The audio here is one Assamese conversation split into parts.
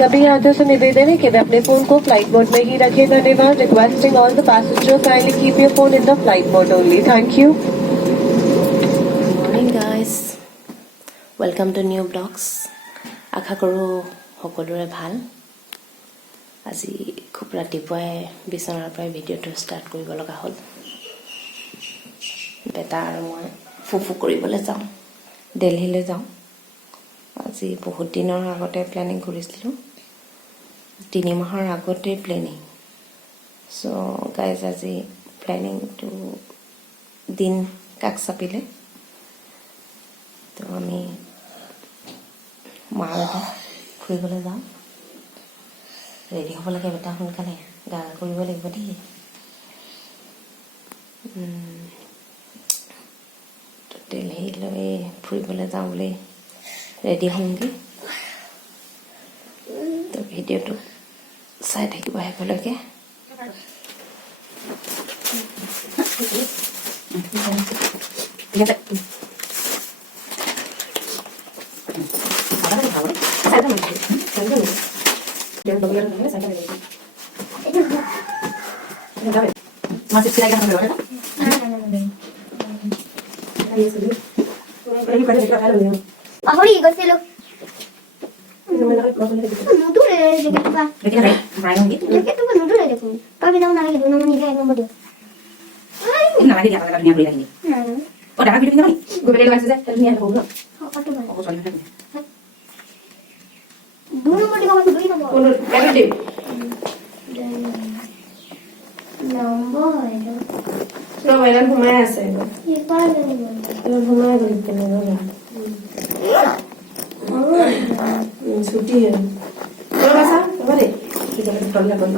सभी यात्रियों से निवेदन है कि वे अपने फोन को फ्लाइट मोड में ही रखें. धन्यवाद. Requesting all the passengers kindly keep your phone in the flight mode only. Thank you. Good morning guys. Welcome to new vlogs. আশা কৰোঁ সকলোৰে ভাল. আজি খুব ৰাতিপুৱাই বিচনাৰ পৰা ভিডিঅ'টো ষ্টাৰ্ট কৰিব লগা হ'ল. বেটা আৰু মই ফুফু কৰিবলৈ যাওঁ, দিল্লীলৈ যাওঁ. আজি বহুত দিনৰ আগতে প্লেনিং কৰিছিলোঁ, 3 মাহৰ আগতে প্লেনিং. চ' গাইজ আজি প্লেনিংটো দিন কাষ চাপিলে. তো আমি মাৰ লগত ফুৰিবলৈ যাওঁ. ৰেডি হ'ব লাগে বেটা, সোনকালে গা কৰিব লাগিব দেই. দিল্লীলৈ ফুৰিবলৈ যাওঁ বুলি ৰেডি হ'মগৈ. তো ভিডিঅ'টো চাই থাকিব শেষলৈকে. পাহৰি গৈছিলো. নুদুৰে জেকেটটো জেকেটটো নুদুৰে দেখোন. তই বিনাও নালাগে, 2 নম্বৰ নিজে 1 নম্বৰ দিওঁ. নালাগে দিয়া, নালাগে ধুনীয়া কৰি লাগিলে. ও ডাঙৰ ভিডিঅ' নহয়, গোবেলে লগাইছে যে ধুনীয়া হ'ব ন. অটো ভাল। অটো চলি থাকে। 2 নম্বৰ দিব, 2 নম্বৰ। কোন এটো দিম? নম্বৰ এটো। তো এডাল ঘুমাই আছে। ইপাৰ লাগিব। তো ঘুমাই গলি কেনে না। ছুটি है तो बस बरे ठीक है टोला बंद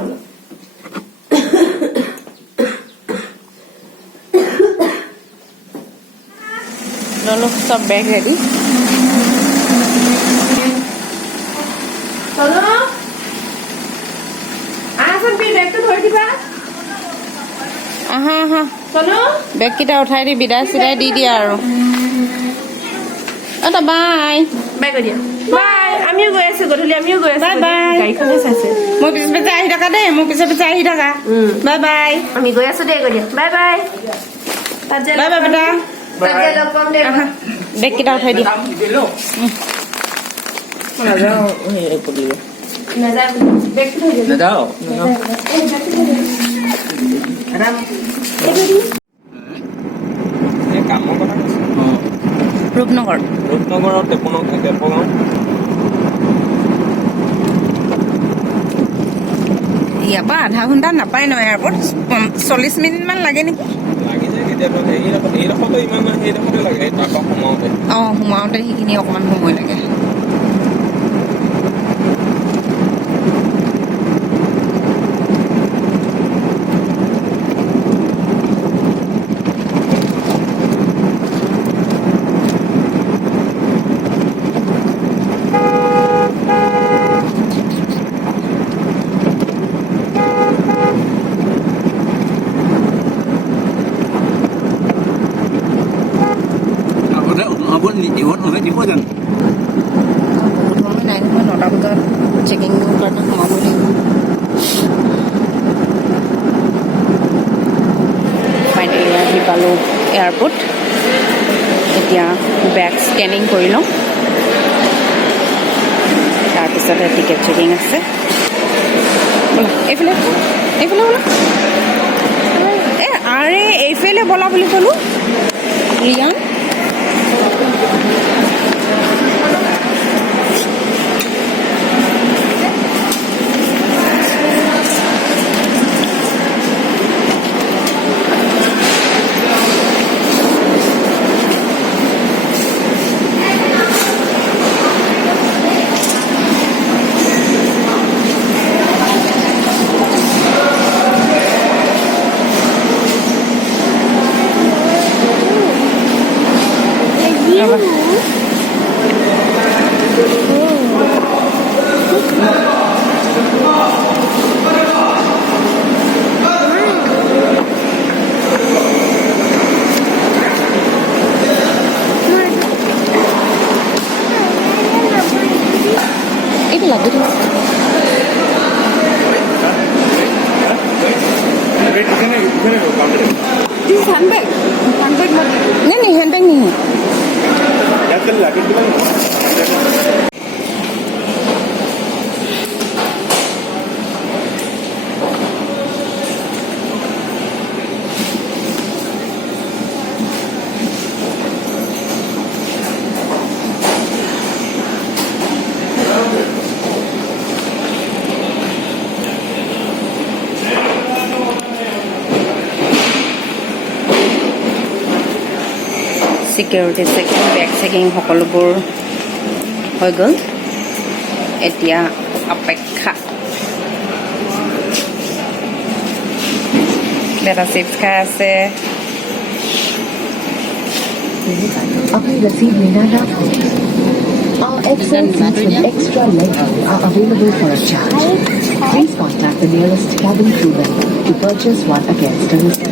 लो सब बैग रेडी. चलो आसन पे बैग तो थोड़ी दिबा. আহা আহা, चलो বেগকেইটা উঠাই দি বিদায় চিদাই দি দিয়া আৰু. এটা বাই বাই কৰি দিয়া. বাই. আমিও গৈ আছো, গধূলি আমিও গৈ আছো. Bye bye. গাড়ীখনে চাইছে. মোৰ পিছে পিছে আহি থাকা দেই, মোৰ পিছে পিছে আহি থাকা. Bye bye. আমি গৈ আছো দেই, গৈ দিয়া. Bye bye. তাজে বাই বাই বেটা. তাজে লগ পাম দে. আহা বেগকেইটা উঠাই দিয়া. নাযাওঁ হেৰি কৰিলে নাযাও বেগ থৈ দে. নাযাওঁ কামৰ কথা কৈছে. ৰূপনগৰ ৰূপনগৰত টেপগাঁও ইয়াৰ পৰা আধা ঘণ্টা নাপায় ন এয়াৰপৰ্ট, 40 মিনিটমান লাগে নেকি. লাগি যায় কেতিয়াবা. এইডোখৰতে ইমান নাই, সেইডোখৰতে লাগে তাৰপৰা সোমাওঁতে. অঁ সোমাওঁতে সেইখিনি অকণমান সময় লাগে. দিব জানো সময় নাই নহয়, 9টা বজাত চেকিঙৰ কাৰণে সোমাব লাগিব. ফাইনেলি আহি পালোঁ এয়াৰপৰ্ট. এতিয়া বেগ স্কেনিং কৰি লওঁ, তাৰপিছতে টিকেট চেকিং আছে. এইফালে এইফালে ব'লা. আৰে এইফালে ব'লা বুলি ক'লোঁ Riyan. This is handbag. Handbag नहीं handbag नहीं है. Security checking, bag checking সকলোবোৰ হৈ গ'ল এতিয়া অপেক্ষা বেটা চিপছ খাই আছে अपनी रसीद में ना रखो Our XL seats with extra legroom are available for a charge. Please contact the nearest cabin crew member to purchase one against a receipt.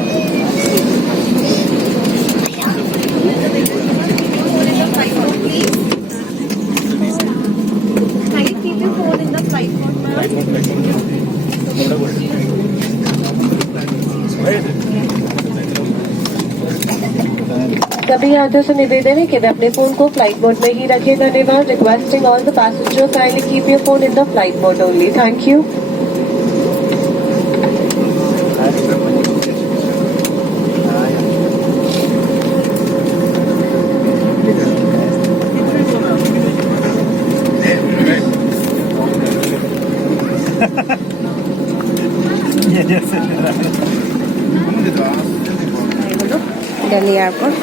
सभी यात्रियों से निवेदन है कि वे अपने फोन को फ्लाइट मोड में ही रखें धन्यवाद requesting all the passengers kindly keep your phone in the flight mode only thank you Delhi airport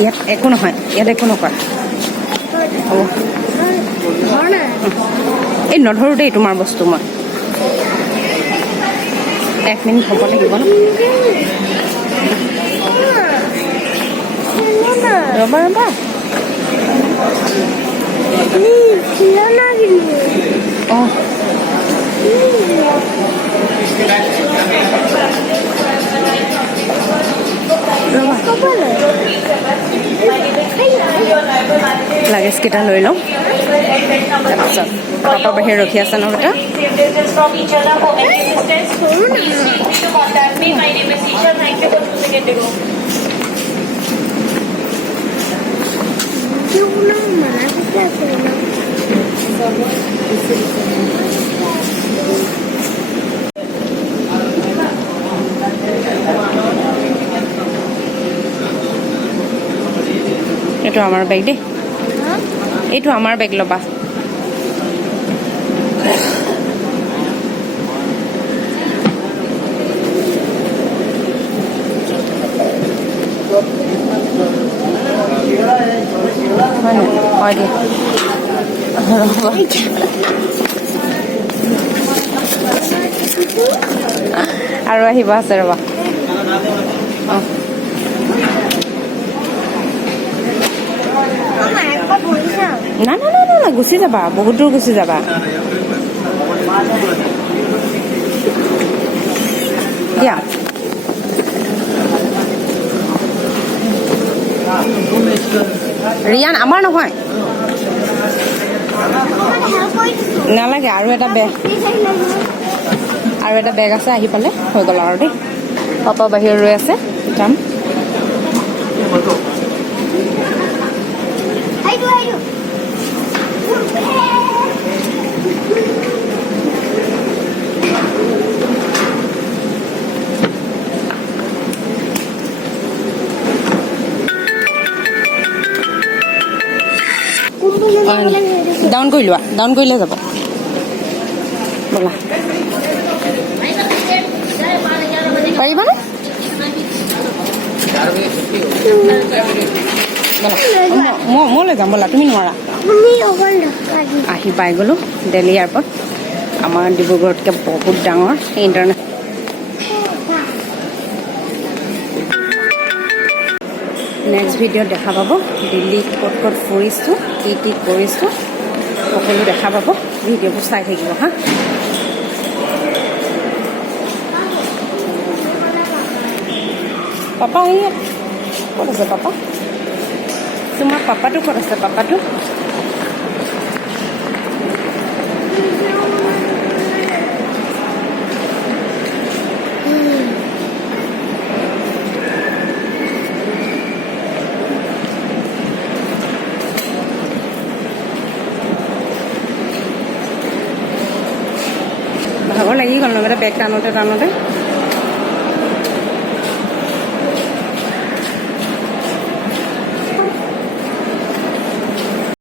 ইয়াত একো নহয় ইয়াত একো নকৰা হ'ব এই নধৰো দেই তোমাৰ বস্তু মই 1 মিনিট হ'ব লাগিব ন ৰবা ৰবা অঁ লাগেজ কেইটা লৈ লওঁ তাৰপিছত পাপা বাহিৰত ৰখি আছে ন বেটা এইটো আমাৰ বেগ দেই এইটো আমাৰ বেগ ল'বা হয় দিয়া আৰু আহিব আছে ৰবা অঁ না না না না গুচি যাবা বহুত দূৰ গুচি যাবা দিয়া ৰিয়ান আমাৰ নহয় নালাগে আৰু এটা বেগ আছে আহি পালে হৈ গ'ল আৰু দেই পাপা বাহিৰত ৰৈ আছে যাম ডাউন কৰি লোৱা ডাউন কৰিলে যাব ব'লা পাৰিবানে মই লৈ যাম ব'লা তুমি নোৱাৰা আহি পাই গ'লোঁ দিল্লী এয়াৰপৰ্ট আমাৰ ডিব্ৰুগড়তকৈ বহুত ডাঙৰ ইণ্টাৰনেশ্যনেল নেক্সট ভিডিঅ'ত দেখা পাব দিল্লীত ক'ত ক'ত ফুৰিছোঁ কি কৰিছোঁ সকলো দেখা পাব ভিডিঅ'বোৰ চাই থাকিব হা পাপা ক'ত আছে পাপা? তোমাৰ পাপাটো ক'ত আছে? পাপাটো ভাগৰ লাগি গ'ল, লগতে বেগ টানোতে